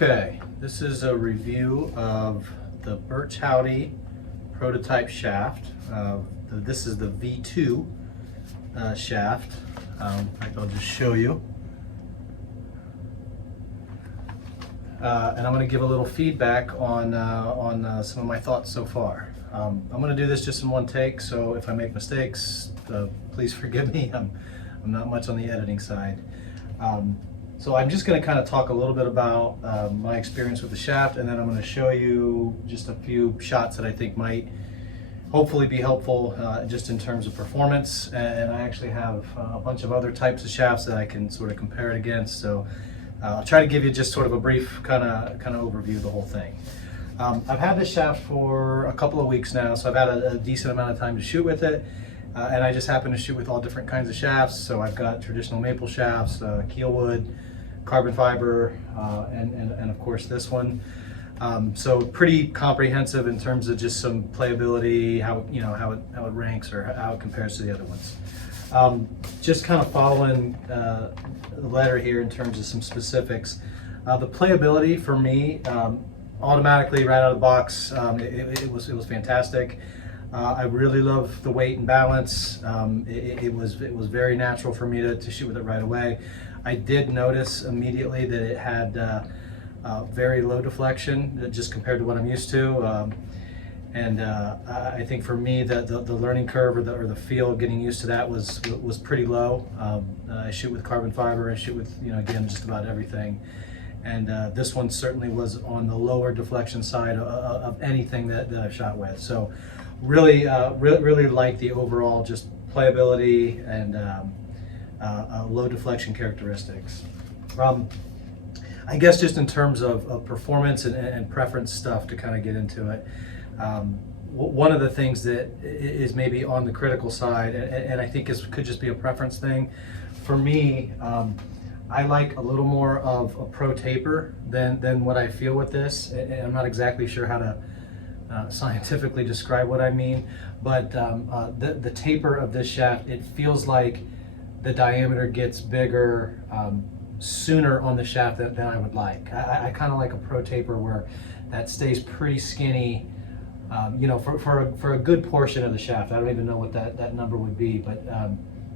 Okay, this is a review of the BurcHowdy Prototype shaft. This is the V2 shaft. In fact, I'll just show you. And I'm going to give a little feedback on some of my thoughts so far. I'm going to do this just in one take, so if I make mistakes, please forgive me. I'm not much on the editing side. So I'm just going to kind of talk a little bit about my experience with the shaft, and then I'm going to show you just a few shots that I think might hopefully be helpful just in terms of performance. And I actually have a bunch of other types of shafts that I can sort of compare it against. So I'll try to give you just sort of a brief kind of overview of the whole thing. I've had this shaft for a couple of weeks now, so I've had a decent amount of time to shoot with it. And I just happen to shoot with all different kinds of shafts. So I've got traditional maple shafts, keel wood, carbon fiber, and of course this one. So pretty comprehensive in terms of just some playability, how it ranks or how it compares to the other ones. Just kind of following the letter here in terms of some specifics. The playability for me, automatically right out of the box, it was fantastic. I really love the weight and balance. It was very natural for me to shoot with it right away. I did notice immediately that it had very low deflection just compared to what I'm used to. I think for me the learning curve or the feel of getting used to that was pretty low. I shoot with carbon fiber, I shoot with again just about everything. And this one certainly was on the lower deflection side of anything that I've shot with. So really like the overall just playability and low deflection characteristics. I guess just in terms of performance and preference stuff to kind of get into it. One of the things that is maybe on the critical side, and I think could just be a preference thing, for me, I like a little more of a pro taper than what I feel with this. And I'm not exactly sure how to scientifically describe what I mean, but the taper of this shaft, it feels like the diameter gets bigger sooner on the shaft than I would like. I kind of like a pro taper where that stays pretty skinny, for a good portion of the shaft. I don't even know what that number would be, but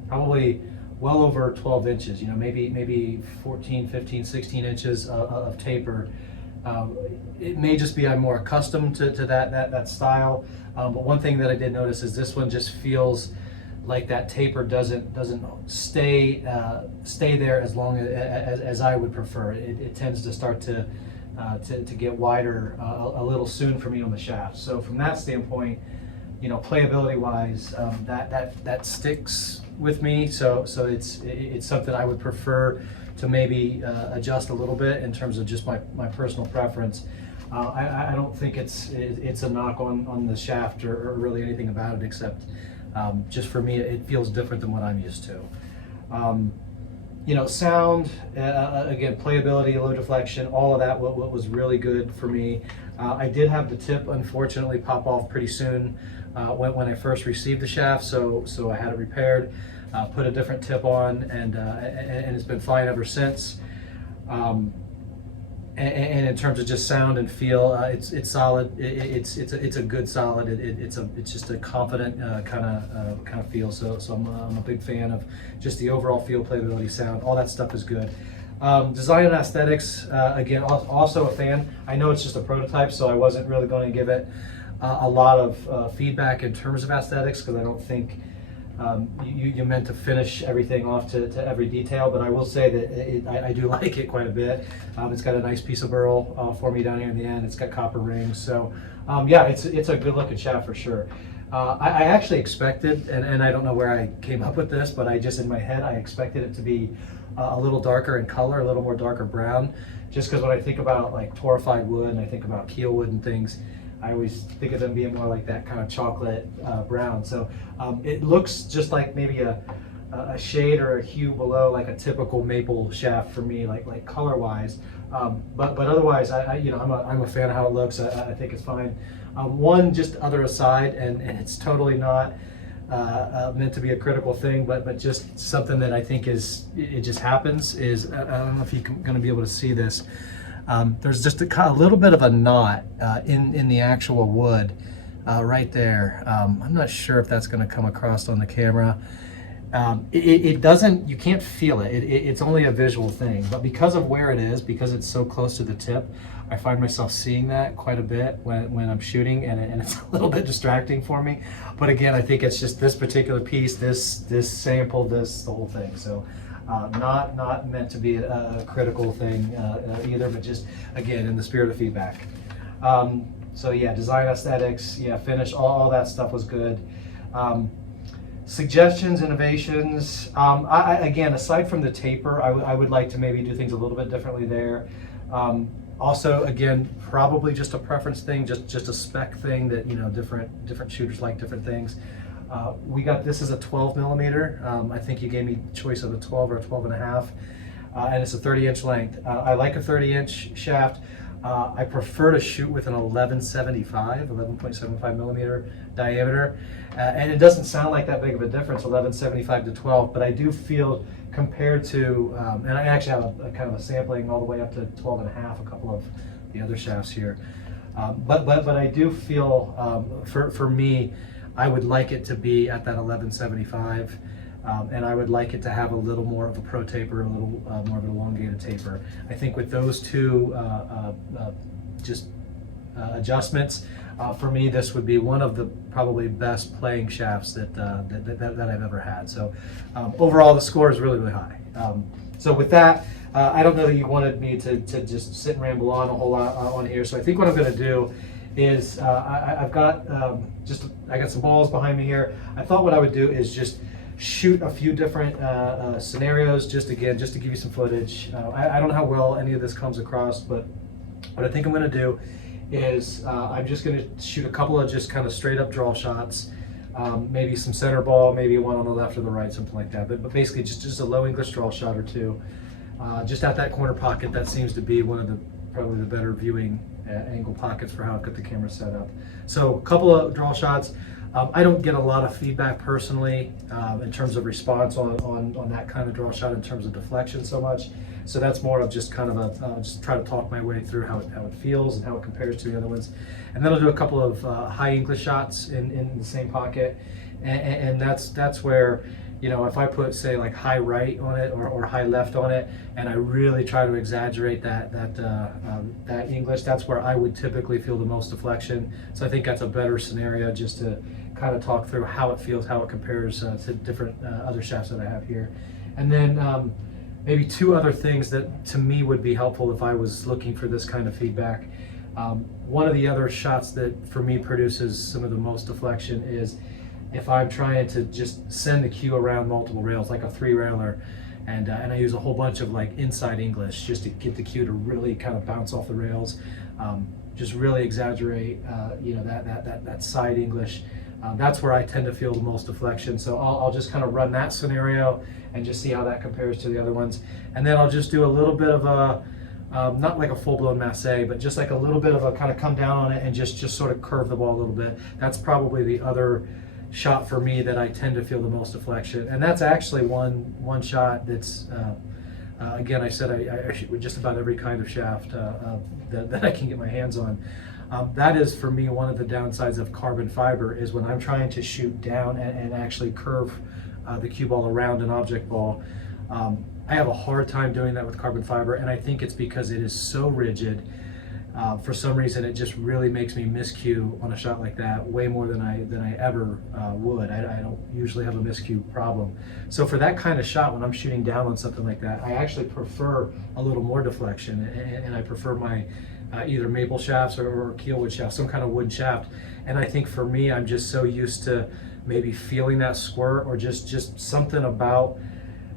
probably well over 12 inches, maybe 14, 15, 16 inches of taper. It may just be I'm more accustomed to that style, but one thing that I did notice is this one just feels like that taper doesn't stay there as long as I would prefer. It tends to start to get wider a little soon for me on the shaft. So from that standpoint, playability wise, that sticks with me. So it's something I would prefer to maybe adjust a little bit in terms of just my personal preference. I don't think it's a knock on the shaft or really anything about it, except just for me it feels different than what I'm used to. Sound, again, playability, low deflection, all of that what was really good for me. I did have the tip unfortunately pop off pretty soon when I first received the shaft, so I had it repaired, put a different tip on, and it's been fine ever since. And in terms of just sound and feel, it's solid. It's a good solid. It's just a confident kind of feel. So I'm a big fan of just the overall feel, playability, sound. All that stuff is good. Design and aesthetics, again, also a fan. I know it's just a prototype, so I wasn't really going to give it a lot of feedback in terms of aesthetics, because I don't think you meant to finish everything off to every detail, but I will say that I do like it quite a bit. It's got a nice piece of burl for me down here in the end. It's got copper rings, so yeah, it's a good looking shaft for sure. I actually expected, and I don't know where I came up with this, but I just in my head I expected it to be a little darker in color, a little more darker brown, just because when I think about like torrefied wood and I think about keel wood and things, I always think of them being more like that kind of chocolate brown. So it looks just like maybe a shade or a hue below like a typical maple shaft for me, like color wise. But otherwise, I'm a fan of how it looks. I think it's fine. One just other aside, and it's totally not meant to be a critical thing, but just something that I think it just happens is, I don't know if you're going to be able to see this. there's just a little bit of a knot in the actual wood right there. I'm not sure if that's going to come across on the camera. It doesn't, you can't feel it. It's only a visual thing, but because of where it is, because it's so close to the tip, I find myself seeing that quite a bit when I'm shooting, and it's a little bit distracting for me. But again, I think it's just this particular piece, this sample, the whole thing. So not meant to be a critical thing either, but just, again, in the spirit of feedback. So yeah, design aesthetics, yeah, finish, all that stuff was good. Suggestions, innovations, again, aside from the taper, I would like to maybe do things a little bit differently there. Also, again, probably just a preference thing, just a spec thing that, you know, different shooters like different things. We got this as a 12 millimeter. I think you gave me choice of a 12 or a 12 and a half, and it's a 30-inch length. I like a 30-inch shaft. I prefer to shoot with an 11.75 millimeter diameter, and it doesn't sound like that big of a difference, 11.75 to 12, but I do feel compared to, and I actually have a kind of a sampling all the way up to 12 and a half, a couple of the other shafts here, but I do feel, for me, I would like it to be at that 11.75. And I would like it to have a little more of a pro taper, a little more of an elongated taper. I think with those two adjustments, for me, this would be one of the probably best playing shafts that I've ever had. So overall, the score is really, really high. So with that, I don't know that you wanted me to just sit and ramble on a whole lot on here. So I think what I'm going to do is I've got I got some balls behind me here. I thought what I would do is just shoot a few different scenarios, just to give you some footage. I don't know how well any of this comes across, but what I think I'm going to do is I'm just going to shoot a couple of just kind of straight up draw shots, maybe some center ball, maybe one on the left or the right, something like that. But basically just a low English draw shot or two, just at that corner pocket. That seems to be one of the probably the better viewing angle pockets for how I've got the camera set up. So a couple of draw shots. I don't get a lot of feedback personally in terms of response on that kind of draw shot in terms of deflection so much. So that's more of just kind of just try to talk my way through how it feels and how it compares to the other ones. And then I'll do a couple of high English shots in the same pocket. And that's where, you know, if I put, say, like high right on it or high left on it, and I really try to exaggerate that English, that's where I would typically feel the most deflection. So I think that's a better scenario just to kind of talk through how it feels, how it compares to different other shafts that I have here. And then maybe two other things that to me would be helpful if I was looking for this kind of feedback. One of the other shots that for me produces some of the most deflection is if I'm trying to just send the cue around multiple rails, like a 3-railer, and I use a whole bunch of like inside English just to get the cue to really kind of bounce off the rails, just really exaggerate, you know, that side English. That's where I tend to feel the most deflection. So I'll just kind of run that scenario and just see how that compares to the other ones. And then I'll just do a little bit of a, not like a full-blown massé, but just like a little bit of a kind of come down on it and just sort of curve the ball a little bit. That's probably the other shot for me that I tend to feel the most deflection. And that's actually one shot that's, again, I said I shoot with just about every kind of shaft that I can get my hands on. That is, for me, one of the downsides of carbon fiber is when I'm trying to shoot down and actually curve the cue ball around an object ball. I have a hard time doing that with carbon fiber, and I think it's because it is so rigid. For some reason, it just really makes me miscue on a shot like that way more than I ever would. I don't usually have a miscue problem. So for that kind of shot, when I'm shooting down on something like that, I actually prefer a little more deflection, and I prefer my either maple shafts or keelwood shafts, some kind of wood shaft. And I think for me, I'm just so used to maybe feeling that squirt or just something about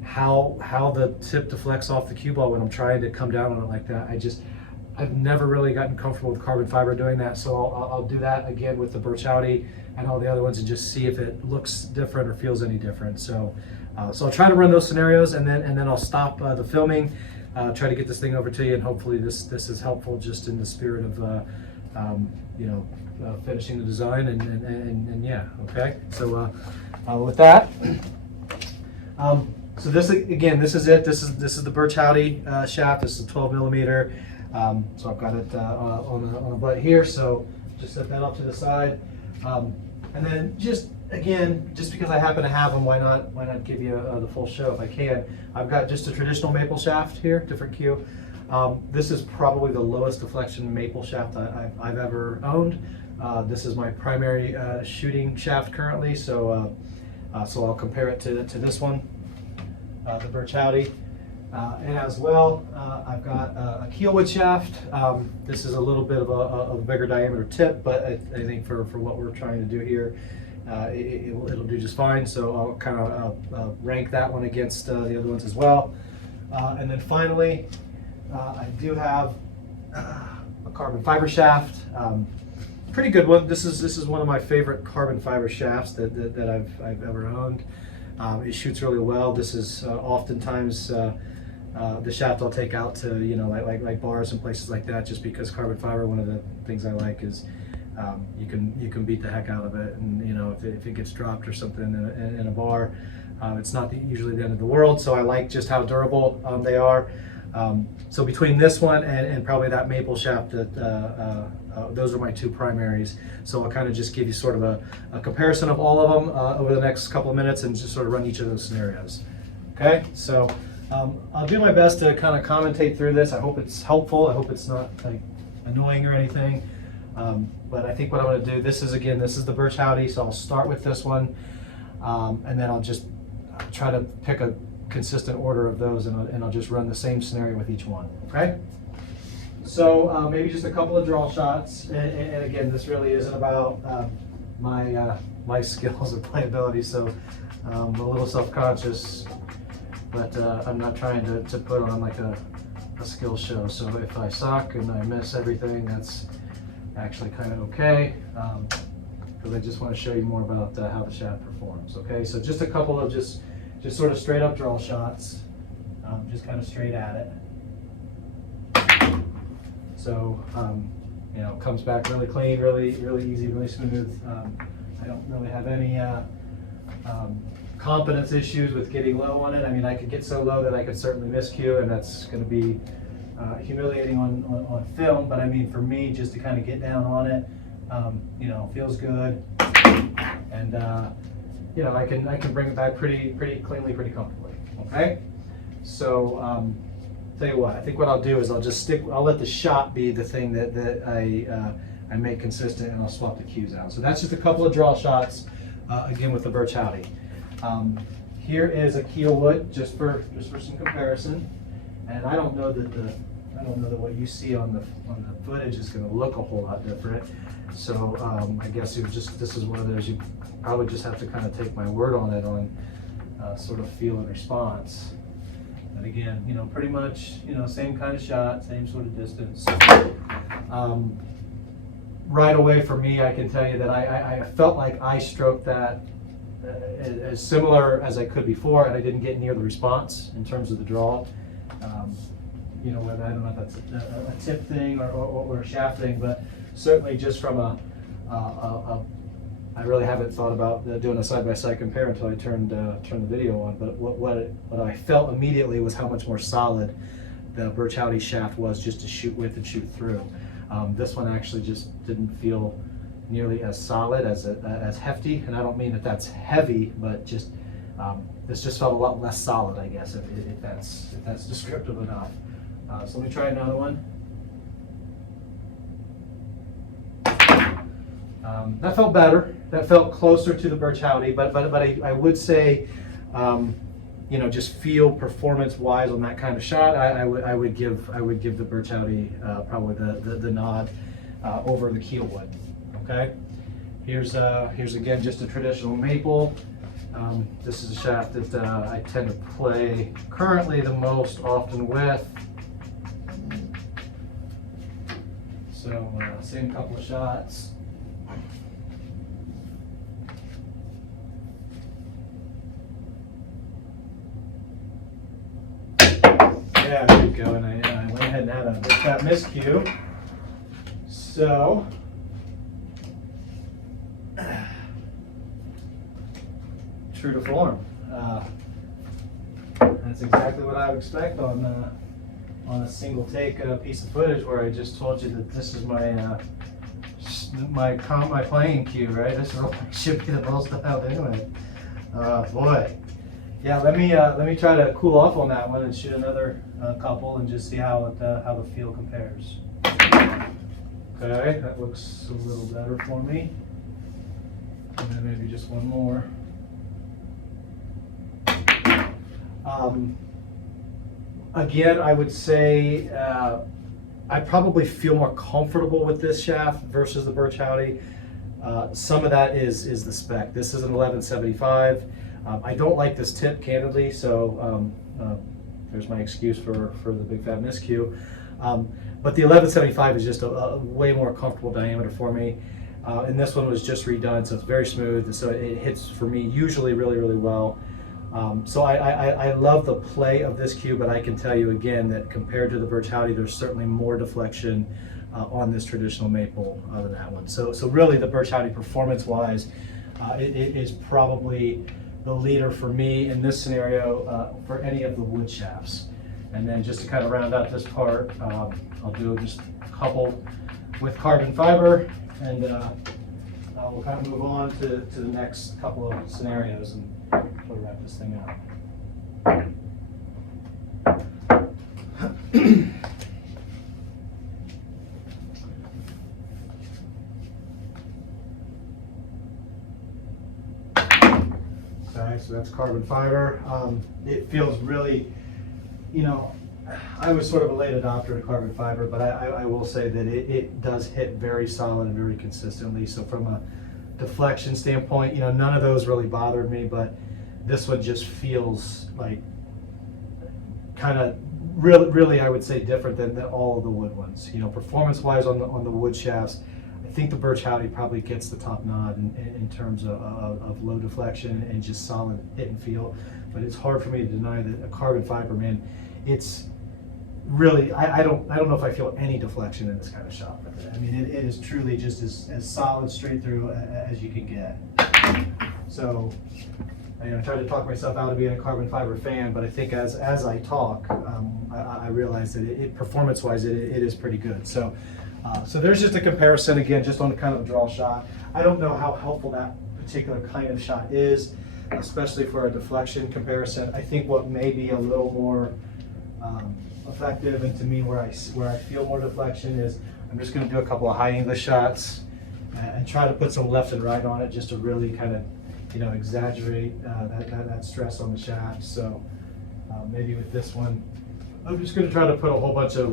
how the tip deflects off the cue ball when I'm trying to come down on it like that. I've never really gotten comfortable with carbon fiber doing that, so I'll do that again with the BurcHowdy and all the other ones and just see if it looks different or feels any different. So I'll try to run those scenarios, and then I'll stop the filming, try to get this thing over to you, and hopefully this is helpful just in the spirit of you know, finishing the design and yeah, okay. So with that, so this again, this is it. This is the BurcHowdy shaft. This is a 12 millimeter. So I've got it on a butt here, so just set that off to the side. And then just because I happen to have them, why not give you the full show if I can. I've got just a traditional maple shaft here, different Q. This is probably the lowest deflection maple shaft I've ever owned. This is my primary shooting shaft currently, so I'll compare it to this one, the BurcHowdy. And as well, I've got a keelwood shaft. This is a little bit of a bigger diameter tip, but I think for what we're trying to do here, it'll do just fine. So I'll kind of rank that one against the other ones as well. And then finally, I do have a carbon fiber shaft. Pretty good one. This is one of my favorite carbon fiber shafts that I've ever owned. It shoots really well. This is oftentimes the shaft I'll take out to, you know, like bars and places like that, just because carbon fiber, one of the things I like is you can beat the heck out of it, and you know, if it gets dropped or something in a bar, it's not usually the end of the world. So I like just how durable they are. So between this one and probably that maple shaft, those are my two primaries. So I'll kind of just give you sort of a comparison of all of them over the next couple of minutes and just sort of run each of those scenarios. Okay, so I'll do my best to kind of commentate through this. I hope it's helpful. I hope it's not like annoying or anything. But I think what I'm going to do, this is the BurcHowdy, so I'll start with this one, and then I'll just try to pick a consistent order of those, and I'll just run the same scenario with each one. Okay? So maybe just a couple of draw shots, and again, this really isn't about my skills or playability, so I'm a little self-conscious, but I'm not trying to put on like a skill show. So if I suck and I miss everything, that's actually kind of okay, because I just want to show you more about how the shaft performs. Okay, so just a couple of just sort of straight up draw shots, just kind of straight at it. So you know, comes back really clean, really easy, really smooth. I don't really have any confidence issues with getting low on it. I mean, I could get so low that I could certainly miscue, and that's going to be humiliating on film. But I mean, for me, just to kind of get down on it, you know, feels good, and you know, I can bring it back pretty cleanly, pretty comfortably. Okay, so tell you what, I think what I'll do is I'll let the shot be the thing that I make consistent, and I'll swap the cues out. So that's just a couple of draw shots, again with the BurcHowdy. Here is a keelwood, just for some comparison, and I don't know that what you see on the footage is going to look a whole lot different. So I guess this is one of those you probably just have to kind of take my word on it on sort of feel and response. And again, you know, pretty much, you know, same kind of shot, same sort of distance. Right away for me, I can tell you that I felt like I stroked that as similar as I could before, and I didn't get near the response in terms of the draw. You know, whether, I don't know if that's a tip thing or a shaft thing, but certainly just from I really haven't thought about doing a side-by-side compare until I turned the video on. But what I felt immediately was how much more solid the BurcHowdy shaft was just to shoot with and shoot through. This one actually just didn't feel nearly as solid, as hefty, and I don't mean that that's heavy, but just this just felt a lot less solid, I guess, if that's descriptive enough. So let me try another one. That felt better. That felt closer to the BurcHowdy, but I would say, you know, just feel performance-wise on that kind of shot, I would give the BurcHowdy probably the nod over the keelwood. Okay. Here's again just a traditional maple. This is a shaft that I tend to play currently the most often with. So same couple of shots. Yeah, there you go. And I went ahead and had a fat miscue. So true to form. That's exactly what I would expect on on a single take piece of footage where I just told you that this is my my playing cue, right? This is what should be the most dialed anyway. Boy, yeah. Let me try to cool off on that one and shoot another couple and just see how the feel compares. Okay, that looks a little better for me. And then maybe just one more. Again, I would say I probably feel more comfortable with this shaft versus the BurcHowdy. Some of that is the spec. This is an 1175. I don't like this tip, candidly, so there's my excuse for the big fat miscue. But the 1175 is just a way more comfortable diameter for me. And this one was just redone, so it's very smooth, so it hits for me usually really, really well. So I love the play of this cue, but I can tell you again that compared to the BurcHowdy, there's certainly more deflection on this traditional maple than that one. So really the BurcHowdy performance-wise, it is probably the leader for me in this scenario for any of the wood shafts. And then just to kind of round out this part, I'll do just a couple with carbon fiber, and we'll kind of move on to the next couple of scenarios and we'll wrap this thing up. Okay, so that's carbon fiber. It feels really, you know, I was sort of a late adopter of carbon fiber, but I will say that it does hit very solid and very consistently. So from a deflection standpoint, you know, none of those really bothered me, but this one just feels like kind of really I would say different than all of the wood ones. You know, performance-wise on the wood shafts, I think the BurcHowdy probably gets the top nod in terms of low deflection and just solid hit and feel. But it's hard for me to deny that a carbon fiber, man, it's really, I don't know if I feel any deflection in this kind of shot. I mean, it is truly just as solid straight through as you can get. So I tried to talk myself out of being a carbon fiber fan, but I think as I talk, I realize that performance-wise, it is pretty good. So there's just a comparison again, just on kind of a draw shot. I don't know how helpful that particular kind of shot is, especially for a deflection comparison. I think what may be a little more effective, and to me where I feel more deflection, is I'm just going to do a couple of high English shots and try to put some left and right on it, just to really kind of, you know, exaggerate that stress on the shaft. So maybe with this one, I'm just going to try to put a whole bunch of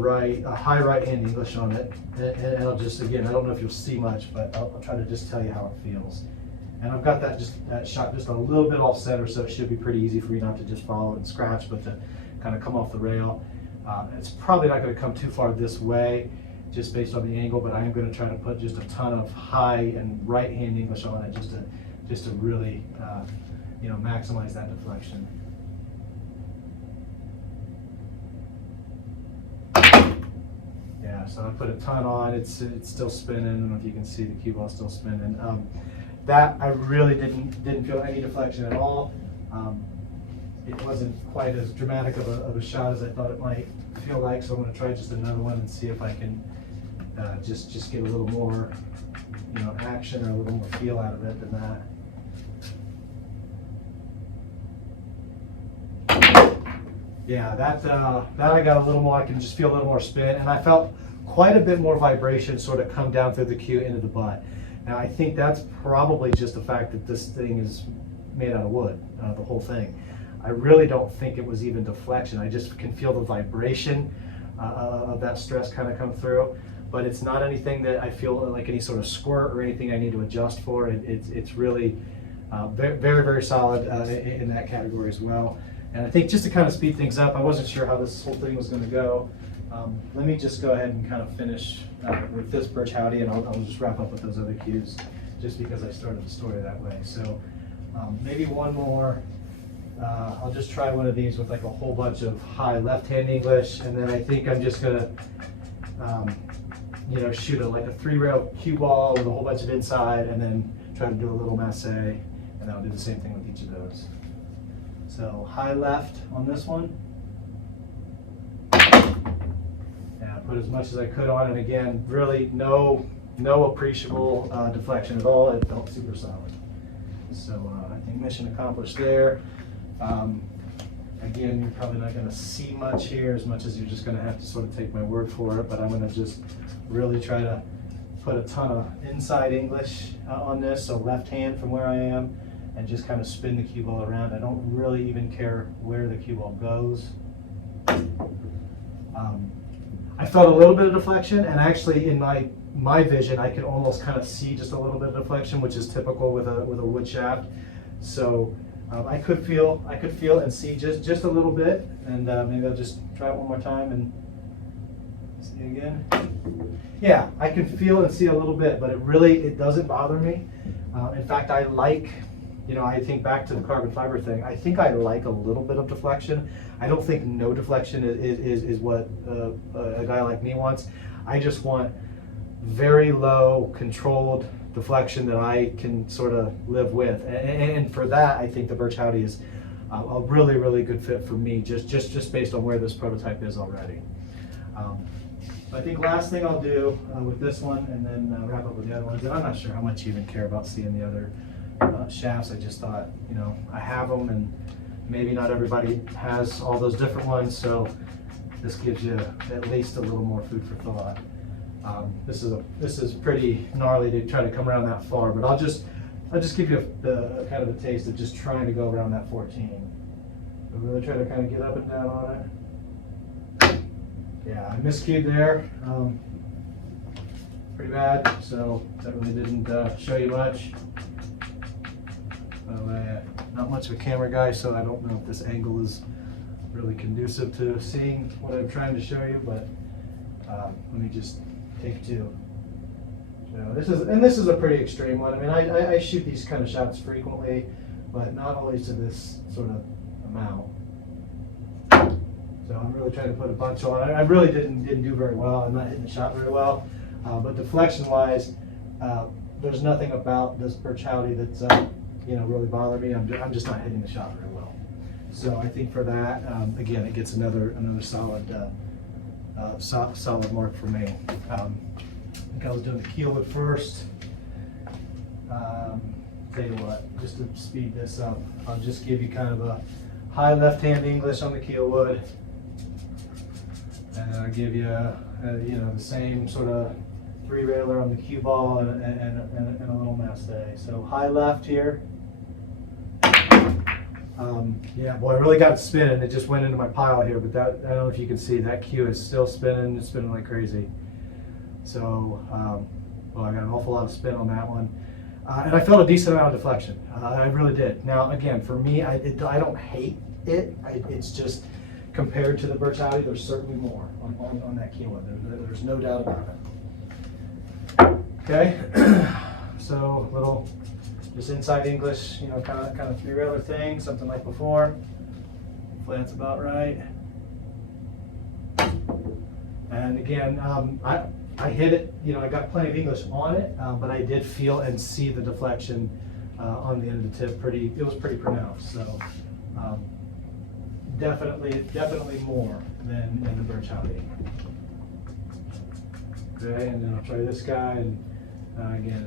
high right hand English on it, and I'll just, again, I don't know if you'll see much, but I'll try to just tell you how it feels. And I've got that shot just a little bit off center, so it should be pretty easy for you not to just follow and scratch, but to kind of come off the rail. It's probably not going to come too far this way, just based on the angle, but I am going to try to put just a ton of high and right hand English on it, just to really, you know, maximize that deflection. Yeah, so I put a ton on. It's still spinning. I don't know if you can see the cue ball still spinning. That I really didn't feel any deflection at all. It wasn't quite as dramatic of a shot as I thought it might feel like, so I'm going to try just another one and see if I can just get a little more, you know, action or a little more feel out of it than that. Yeah, that I got a little more. I can just feel a little more spin, and I felt quite a bit more vibration sort of come down through the cue into the butt. Now I think that's probably just the fact that this thing is made out of wood, the whole thing. I really don't think it was even deflection. I just can feel the vibration of that stress kind of come through, but it's not anything that I feel like any sort of squirt or anything I need to adjust for. It's really very, very solid in that category as well. And I think just to kind of speed things up, I wasn't sure how this whole thing was going to go. Let me just go ahead and kind of finish with this BurcHowdy, and I'll just wrap up with those other cues, just because I started the story that way. So maybe one more. I'll just try one of these with like a whole bunch of high left-hand English, and then I think I'm just gonna, you know, shoot like a 3-rail cue ball with a whole bunch of inside, and then try to do a little masse, and then I'll do the same thing with each of those. So high left on this one. put as much as I could on, and again, really no appreciable deflection at all. It felt super solid. So I think mission accomplished there. Again, you're probably not going to see much here, as much as you're just going to have to sort of take my word for it, but I'm going to just really try to put a ton of inside English on this, so left hand from where I am, and just kind of spin the cue ball around. I don't really even care where the cue ball goes. I felt a little bit of deflection, and actually in my vision, I could almost kind of see just a little bit of deflection, which is typical with a wood shaft. So I could feel and see just a little bit, and maybe I'll just try it one more time and see again. Yeah, I can feel and see a little bit, but it doesn't bother me. In fact, I like, I think back to the carbon fiber thing, I think I like a little bit of deflection. I don't think no deflection is what a guy like me wants. I just want very low, controlled deflection that I can sort of live with. And for that, I think the BurcHowdy is a really, really good fit for me, just based on where this prototype is already. I think last thing I'll do with this one, and then wrap up with the other ones, and I'm not sure how much you even care about seeing the other shafts. I just thought, I have them, and maybe not everybody has all those different ones, so this gives you at least a little more food for thought. This is pretty gnarly to try to come around that far, but I'll just give you the kind of a taste of just trying to go around that 14. So really try to kind of get up and down on it. Yeah, I miscued there, pretty bad, so that really didn't show you much. Not much of a camera guy, so I don't know if this angle is really conducive to seeing what I'm trying to show you, but let me just take two. So this is a pretty extreme one. I mean, I shoot these kind of shots frequently, but not always to this sort of amount. So I'm really trying to put a bunch on. I really didn't do very well. I'm not hitting the shot very well, but deflection-wise, there's nothing about this BurcHowdy that's really bothering me. I'm just not hitting the shot very well. So I think for that, again, it gets another solid solid mark for me. I think I was doing the keelwood first. Tell you what, just to speed this up, I'll just give you kind of a high left-hand English on the keelwood, and I'll give you the same sort of three-railer on the cue ball and a little maste. So high left here. Yeah, boy, I really got it spinning. It just went into my pile here, but I don't know if you can see, that cue is still spinning. It's spinning like crazy. So, well, I got an awful lot of spin on that one. And I felt a decent amount of deflection. I really did. Now, again, for me, I don't hate it. It's just, compared to the BurcHowdy, there's certainly more on that keelwood. There's no doubt about it. Okay, so a little just inside English, kind of three-railer thing, something like before. Hopefully that's about right. And again, I hit it, I got plenty of English on it, but I did feel and see the deflection on the end of the tip. It was pretty pronounced. So definitely more than in the BurcHowdy. Okay, and then I'll try this guy, and again,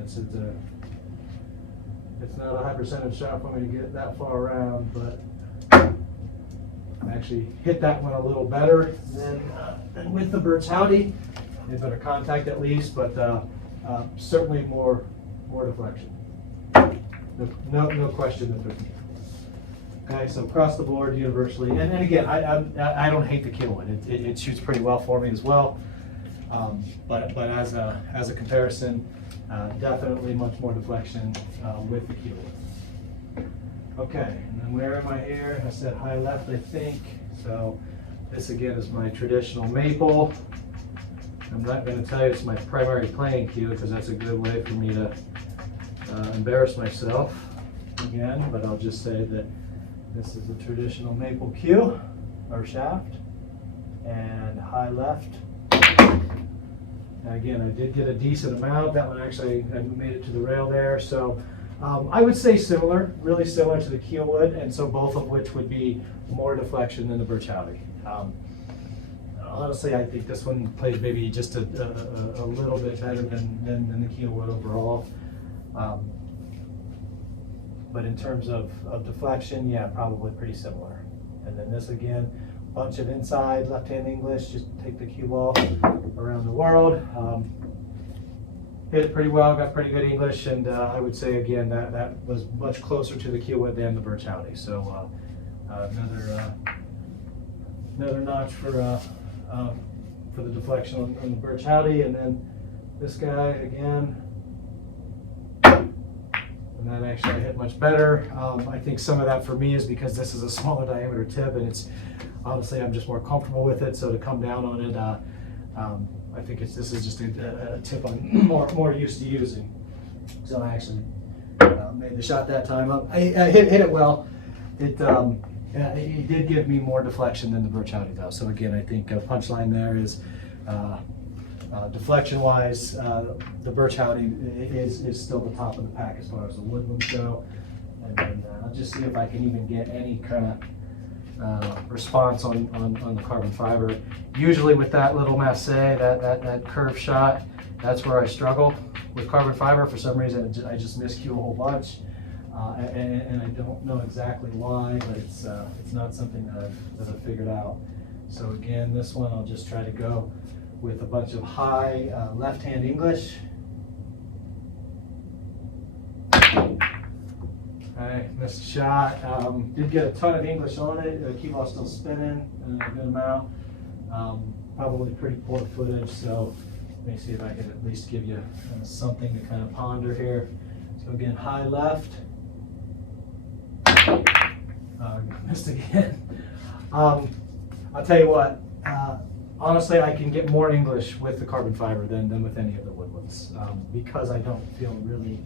it's not a high percentage shot for me to get that far around, but I actually hit that one a little better than with the BurcHowdy. A better contact at least, but certainly more deflection. No question that there's more. Okay, so across the board, universally, and again, I don't hate the keelwood. It shoots pretty well for me as well. But as a comparison, definitely much more deflection with the keelwood. Okay, and then where am I here? I said high left, I think. So this again is my traditional maple. I'm not going to tell you it's my primary playing cue, because that's a good way for me to embarrass myself again, but I'll just say that this is a traditional maple cue or shaft, and high left. Again, I did get a decent amount. That one actually, I made it to the rail there. So I would say similar, really similar to the keelwood, and so both of which would be more deflection than the BurcHowdy. honestly, I think this one plays maybe just a little bit better than the keel would overall. But in terms of deflection, yeah, probably pretty similar. And then this again, bunch of inside left-hand English, just take the cue ball around the world. Hit it pretty well, got pretty good English, and I would say again that was much closer to the keel wood than the BurcHowdy. So another notch for the deflection on the BurcHowdy. And then this guy again, and that actually hit much better. I think some of that for me is because this is a smaller diameter tip, and it's honestly I'm just more comfortable with it. So to come down on it, I think this is just a tip I'm more used to using. So I actually made the shot that time up. I hit it well. It did give me more deflection than the BurcHowdy does. So again, I think a punchline there is deflection-wise, the BurcHowdy is still the top of the pack as far as the woodlands go. And then I'll just see if I can even get any kind of response on the carbon fiber. Usually with that little masse, that curve shot, that's where I struggle with carbon fiber. For some reason, I just miscue a whole bunch, and I don't know exactly why, but it's not something that I've figured out. So again, this one I'll just try to go with a bunch of high left-hand English. I missed a shot. Did get a ton of English on it. The cue ball's still spinning a good amount. Probably pretty poor footage, so let me see if I can at least give you something to kind of ponder here. So again, high left. Missed again. I'll tell you what. Honestly, I can get more English with the carbon fiber than with any of the woodlands because I don't feel really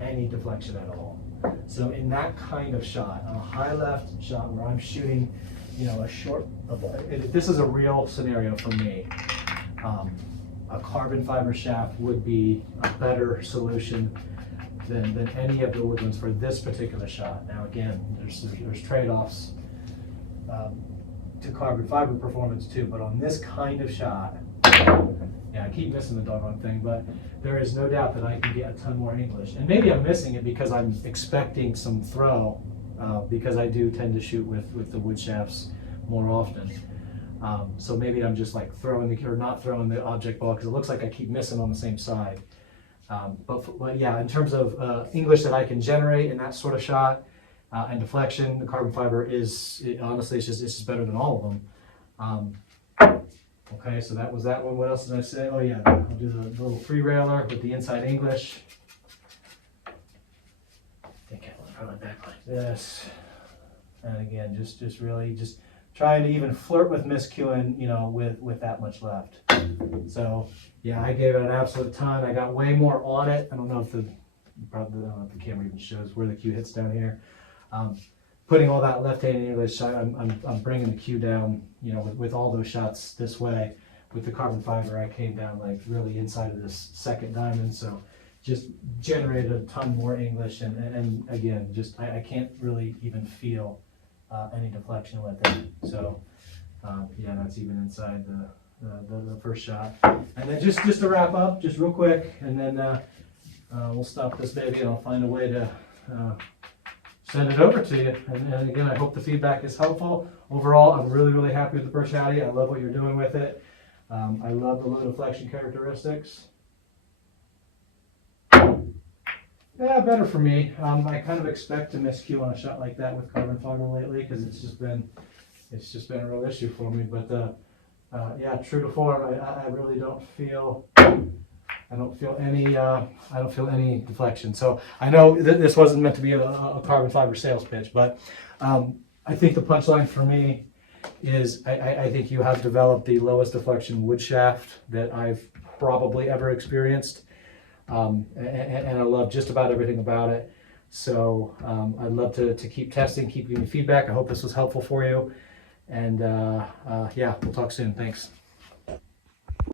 any deflection at all. So in that kind of shot, on a high left shot where I'm shooting, a short, this is a real scenario for me. A carbon fiber shaft would be a better solution than any of the woodlands for this particular shot. Now again, there's trade-offs to carbon fiber performance too, but on this kind of shot, yeah, I keep missing the doggone thing, but there is no doubt that I can get a ton more English. And maybe I'm missing it because I'm expecting some throw, because I do tend to shoot with the wood shafts more often. So maybe I'm just like not throwing the object ball because it looks like I keep missing on the same side. But yeah, in terms of English that I can generate in that sort of shot and deflection, the carbon fiber honestly, it's just better than all of them. Okay, so that was that one. What else did I say? Oh yeah, I'll do the little free railer with the inside English. I think I will probably back like this. And again, just really trying to even flirt with miscuing, with that much left. So yeah, I gave it an absolute ton. I got way more on it. I don't know if the camera even shows where the cue hits down here. Putting all that left-hand English, I'm bringing the cue down, with all those shots this way. With the carbon fiber, I came down like really inside of this second diamond, so just generated a ton more English, and again, I can't really even feel any deflection with it. So yeah, that's even inside the first shot. And then just to wrap up, just real quick, and then we'll stop this baby, and I'll find a way to send it over to you. And again, I hope the feedback is helpful. Overall, I'm really happy with the BurcHowdy. I love what you're doing with it. I love the low deflection characteristics. Yeah, better for me. I kind of expect to miscue on a shot like that with carbon fiber lately because it's just been a real issue for me. But yeah, true to form, I really don't feel. I don't feel any deflection. So I know this wasn't meant to be a carbon fiber sales pitch, but I think the punchline for me is I think you have developed the lowest deflection wood shaft that I've probably ever experienced, and I love just about everything about it. So I'd love to keep testing, keep giving feedback. I hope this was helpful for you, and yeah, we'll talk soon. Thanks.